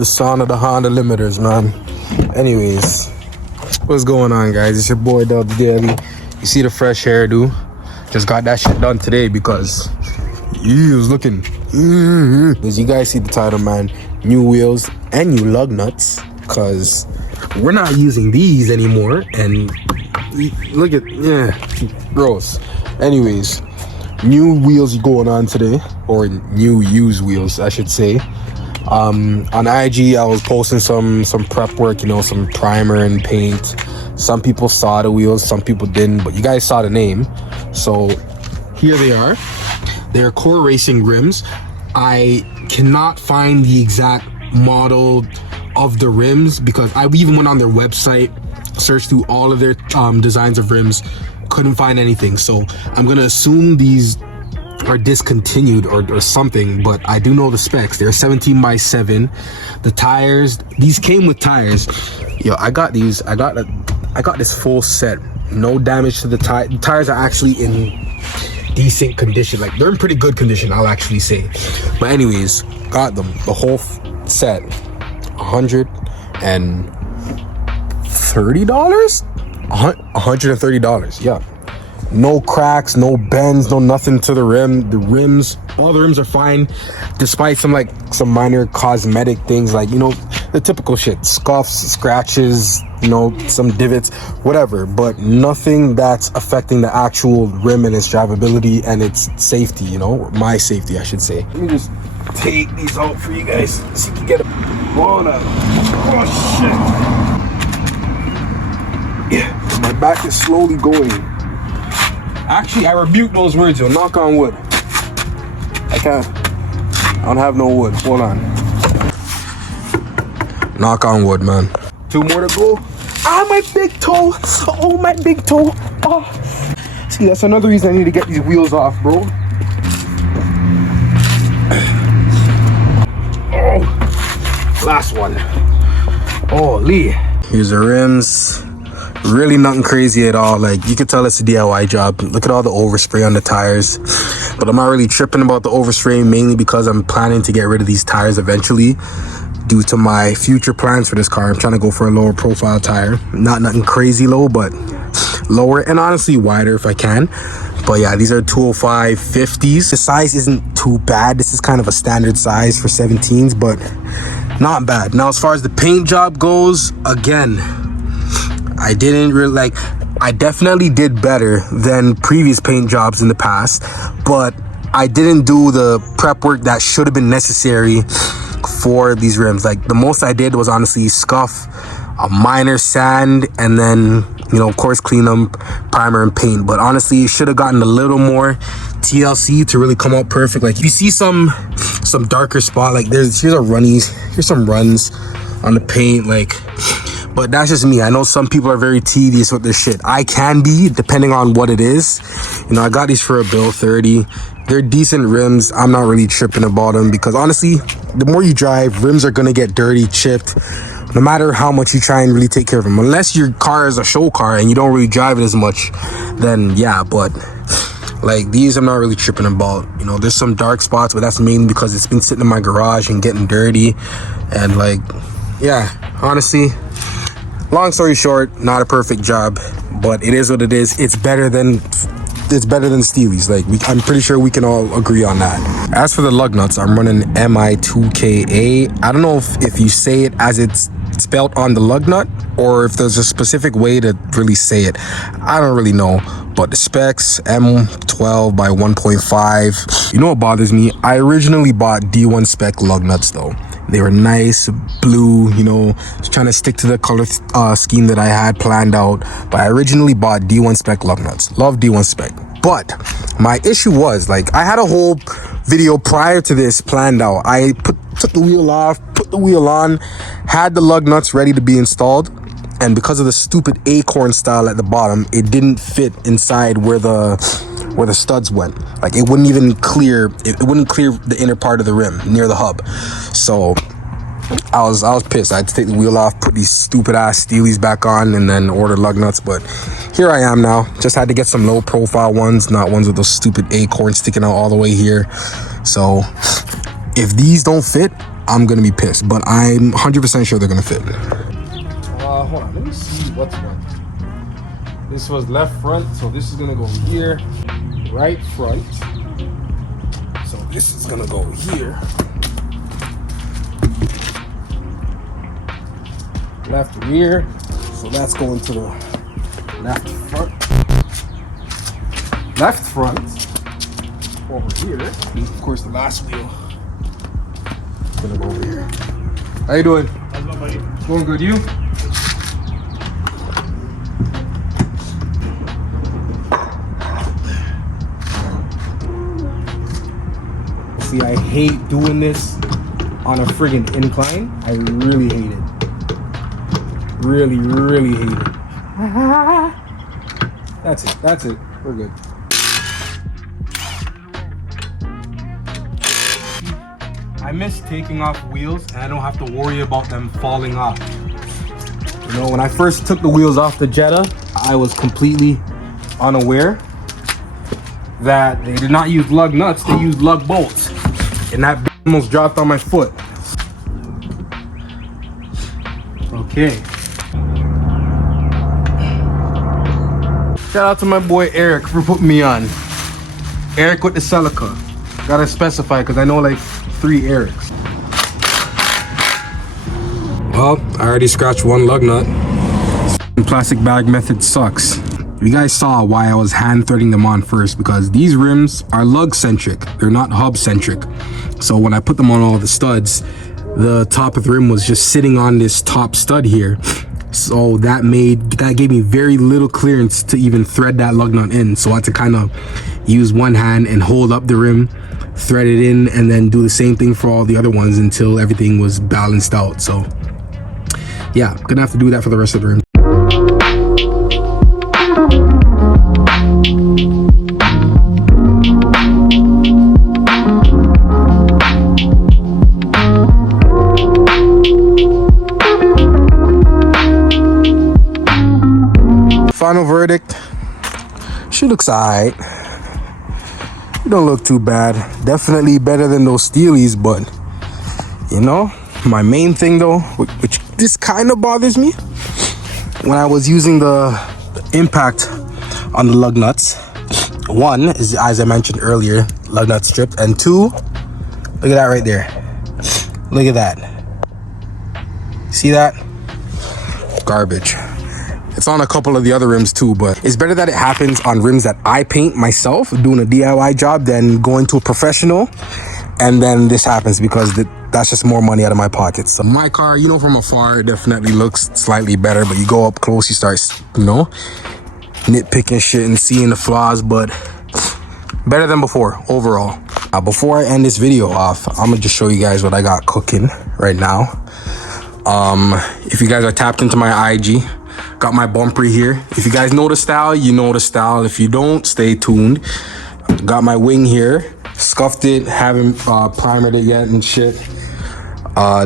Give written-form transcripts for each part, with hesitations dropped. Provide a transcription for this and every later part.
the sound of the Honda limiters, man. Anyways, what's going on, guys? It's your boy Dub Daily. You see the fresh hairdo? Just got that shit done today because he was looking. As you guys see the title, man, new wheels and new lug nuts, because we're not using these anymore. And look at, gross. Anyways, new wheels going on today, or new used wheels, I should say. On IG, I was posting some prep work, some primer and paint. Some people saw the wheels, some people didn't, but you guys saw the name. So here they are. They're Core Racing rims. I cannot find the exact model of the rims because I even went on their website, searched through all of their designs of rims, couldn't find anything. So I'm gonna assume these are discontinued or something, but I do know the specs. They're 17x7. The tires, these came with tires. Yo, I got these. I got this full set. No damage to the tire. The tires are actually in decent condition. Like, they're in pretty good condition, I'll actually say. But anyways, got them, the whole set. $130? $130, yeah. No cracks, no bends, no nothing to the rim. The rims, all the rims are fine, despite some minor cosmetic things, like, the typical shit, scuffs, scratches, some divots, whatever, but nothing that's affecting the actual rim and its drivability and its safety, my safety, I should say. Let me just take these out for you guys so you can get a oh shit. Yeah, my back is slowly going. Actually, I rebuke those words, yo. Knock on wood. I don't have no wood. Hold on. Knock on wood, man. 2 more to go. Ah, my big toe. Oh, my big toe. Oh. See, that's another reason I need to get these wheels off, bro. Oh. Last one. Holy. Here's the rims. Really nothing crazy at all. Like, you can tell it's a DIY job. Look at all the overspray on the tires, but I'm not really tripping about the overspray, mainly because I'm planning to get rid of these tires eventually due to my future plans for this car. I'm trying to go for a lower profile tire, not nothing crazy low, but lower and honestly wider if I can. But yeah, these are 205 50s. The size isn't too bad. This is kind of a standard size for 17s, but not bad. Now, as far as the paint job goes, again, I didn't really I definitely did better than previous paint jobs in the past, but I didn't do the prep work that should have been necessary for these rims. Like, the most I did was honestly scuff, a minor sand, and then, of course, clean them, primer and paint. But honestly, it should have gotten a little more TLC to really come out perfect. Like, you see some darker spot, like here's some runs on the paint, but that's just me. I know some people are very tedious with this shit. I can be, depending on what it is. I got these for $1.30. They're decent rims. I'm not really tripping about them because honestly, the more you drive, rims are gonna get dirty, chipped, no matter how much you try and really take care of them. Unless your car is a show car and you don't really drive it as much, then yeah, but these I'm not really tripping about. There's some dark spots, but that's mainly because it's been sitting in my garage and getting dirty. And yeah, honestly, long story short, not a perfect job, but it is what it is. It's better than Steely's. I'm pretty sure we can all agree on that. As for the lug nuts, I'm running MI2KA. I don't know if you say it as it's spelled on the lug nut or if there's a specific way to really say it. I don't really know, but the specs, M12 by 1.5. You know what bothers me? I originally bought D1 spec lug nuts though. They were nice, blue, just trying to stick to the color scheme that I had planned out. But I originally bought D1 spec lug nuts. Love D1 spec. But my issue was, I had a whole video prior to this planned out. I took the wheel off, put the wheel on, had the lug nuts ready to be installed. And because of the stupid acorn style at the bottom, it didn't fit inside where the studs went. It wouldn't even clear, it wouldn't clear the inner part of the rim near the hub. So I was pissed. I had to take the wheel off, put these stupid ass Steely's back on, and then order lug nuts. But here I am now. Just had to get some low profile ones, not ones with those stupid acorns sticking out all the way here. So if these don't fit, I'm gonna be pissed. But I'm 100% sure they're gonna fit. Hold on, let me see what's what. This was left front, so this is gonna go here. Right front, so this is gonna go here. Left rear, so that's going to the left front. Left front over here. And of course, the last wheel is gonna go over here. How you doing? How's it going, buddy? Going good, you? See, I hate doing this on a friggin' incline. I really hate it. Really, really hate it. That's it. That's it. We're good. I miss taking off wheels and I don't have to worry about them falling off. You know, when I first took the wheels off the Jetta, I was completely unaware that they did not use lug nuts, they used lug bolts. And that almost dropped on my foot. Okay. Shout out to my boy Eric for putting me on. Eric with the Celica. Gotta specify because I know like 3 Erics. Well, I already scratched one lug nut. Plastic bag method sucks. You guys saw why I was hand threading them on first, because these rims are lug centric. They're not hub centric. So when I put them on all the studs, the top of the rim was just sitting on this top stud here. So that gave me very little clearance to even thread that lug nut in. So I had to kind of use one hand and hold up the rim, thread it in, and then do the same thing for all the other ones until everything was balanced out. So yeah, gonna have to do that for the rest of the rim. Final verdict, she looks alright. You don't look too bad. Definitely better than those Steelies, but you know, my main thing though, which this kind of bothers me, when I was using the impact on the lug nuts, one is, as I mentioned earlier, lug nut stripped, and 2, look at that right there. Look at that. See that? Garbage. It's on a couple of the other rims too, but it's better that it happens on rims that I paint myself doing a DIY job than going to a professional and then this happens, because that's just more money out of my pockets. So my car, you know, from afar, it definitely looks slightly better, but you go up close, you start, you know, nitpicking shit and seeing the flaws, but better than before overall. Before I end this video off, I'm gonna just show you guys what I got cooking right now. If you guys are tapped into my IG, got my bumper here. If you guys know the style, you know the style. If you don't, stay tuned. Got my wing here, scuffed it, haven't primered it yet and shit.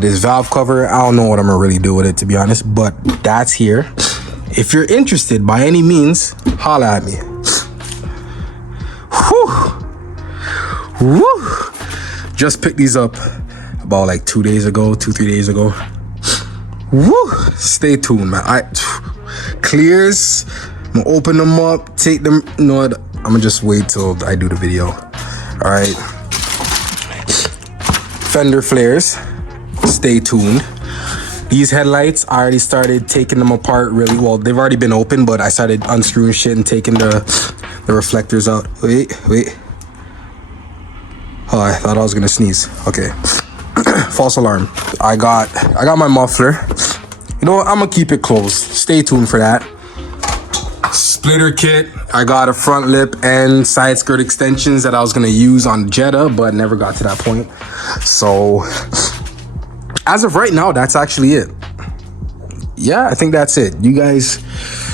This valve cover, I don't know what I'm gonna really do with it, to be honest, but that's here. If you're interested by any means, holla at me. Whew. Woo. Just picked these up about like 3 days ago. Woo. Stay tuned, man. Clears, I'm gonna open them up, take them, you know what, I'm gonna just wait till I do the video. All right. Fender flares, stay tuned. These headlights, I already started taking them apart really well. They've already been open, but I started unscrewing shit and taking the reflectors out. Wait. Oh, I thought I was gonna sneeze. Okay. False alarm. I got my muffler. You know what? I'm gonna keep it closed. Stay tuned for that. Splitter kit. I got a front lip and side skirt extensions that I was gonna use on Jetta, but never got to that point. So, as of right now, that's actually it. Yeah, I think that's it. You guys,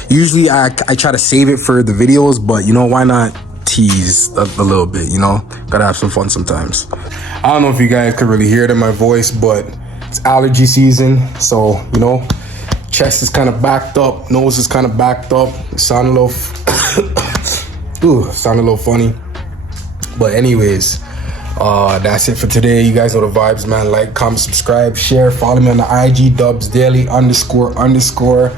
usually I try to save it for the videos, but you know, why not tease a little bit, you know? Gotta have some fun sometimes. I don't know if you guys could really hear it in my voice, but it's allergy season, so, you know, chest is kind of backed up, nose is kind of backed up. Sound a little, sound a little funny. But anyways, That's it for today. You guys know the vibes, man. Like, comment, subscribe, share, follow me on the IG dubs daily __.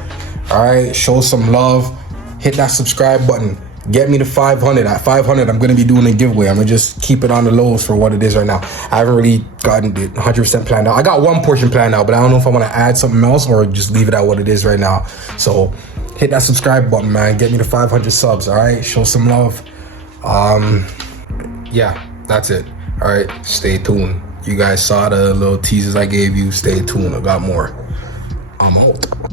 All right, show some love, hit that subscribe button, get me to 500. At 500 I'm gonna be doing a giveaway. I'm gonna just keep it on the lows for what it is right now. I haven't really gotten it 100% planned out. I got one portion planned out, but I don't know if I want to add something else or just leave it at what it is right now. So hit that subscribe button, man. Get me to 500 subs. All right, show some love. Yeah, that's it. All right, stay tuned. You guys saw the little teasers I gave you. Stay tuned. I got more. I'm out.